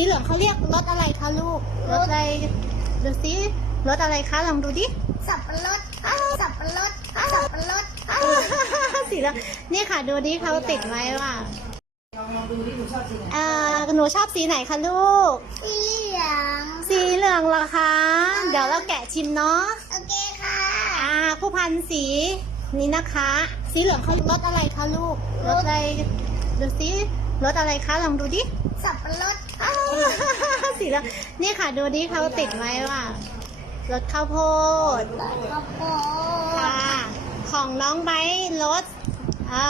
สีเหลืองเขาเรียกรสอะไรคะลูกรสอะไรดูสิรสอะไรคะลองดูดิสับปะรดสับปะรดสับปะรดสีเหลืองนี่ค่ะดูดิเขาติดไว้ว่าเอ่อหนูชอบสีไหนคะลูก สีเหลือง สีเหลืองเหรอคะ เดี๋ยวเราแกะชิมเนาะ โอเคค่ะ อ่าผู้พันสีนี้นะคะ สีเหลืองเขารสอะไรคะลูก รสอะไร ดูสิรสอะไรคะลองดูดิ สับปะรดสีเหลืองนี่ค่ะดูดิเขาติดไว้ว่ารสข้าวโพดข้าวโพค่ะดของน้องไบร์ทรสอ่า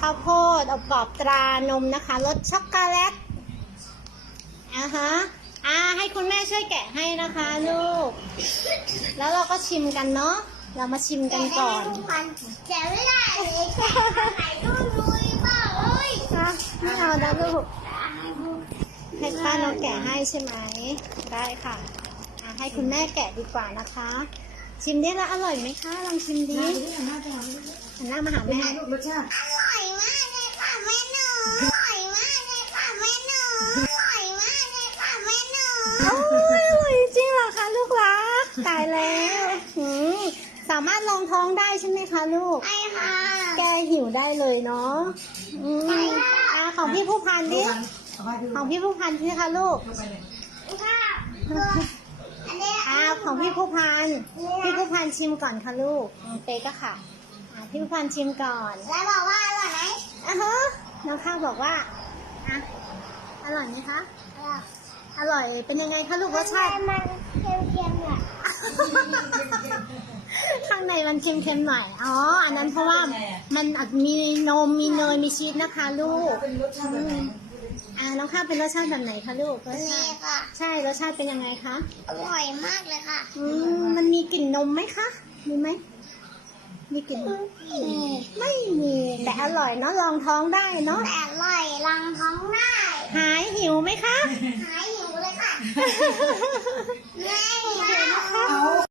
ข้าวโพดอบกรอบตรานมนะคะรสช็อกโกแลตอ่าฮะอ่าให้คุณแม่ช่วยแกะให้นะคะลูก แล้วเราก็ชิมกันเนาะเรามาชิมกันก่อนทุกคนแกะไม่ได้เลยแกะไหนก็รู้เปล่าเอ้ยค่ะไม่เอานะลูก ให้ป้าน้องแกะให้ใช่ไหม ได้ค่ะอ่าให้คุณแม่แกะดีกว่านะคะ ชิมได้แล้วอร่อยไหมคะ ลองชิมดิหันหน้ามาหาแม่อร่อยมากเลยค่ะแม่หนูอร่อยมากเลยค่ะแม่หนูอร่อยมากเลยค่ะแม่หนูโอ้ยอร่อยจริงเหรอคะลูกรัก ตายแล้วหืมสามารถลองท้องได้ใช่ไหมคะลูก ใช่ค่ะ แกหิวได้เลยเนาะอืมอ่าของพี่ผู้พันดิ ของพี่ผู้พันสิคะลูกค่ะอันนี้อ่าของพี่ผู้พันพี่ผู้พันชิมก่อนค่ะลูกอืมเป๊กก็ค่ะอ่าพี่ผู้พันชิมก่อนแล้วบอกว่าอร่อยไหมอะฮะน้องข้าวบอกว่าอะอร่อยไหมคะอร่อยเป็นยังไงคะลูกรสชาติมันเค็มๆอะข้างในมันเค็มๆหน่อย อ๋อ อันนั้นเพราะว่ามันอาจมีนมมีเนยมีชีสนะคะ ลูก อืมอ่าน้องข้าวเป็นรสชาติแบบไหนคะลูกรสนี่ชาติค่ะ ใช่รสชาติเป็นยังไงคะอร่อยมากเลยค่ะ อืมมันมีกลิ่นนมไหมคะมีไหมมีกลิ่นนมไม่มี แต่อร่อยเนาะลองท้องได้เนาะแต่อร่อยลังท้องได้ หายหิวไหมคะ หายหิวเลยค่ะแม่หิวนะคะเอา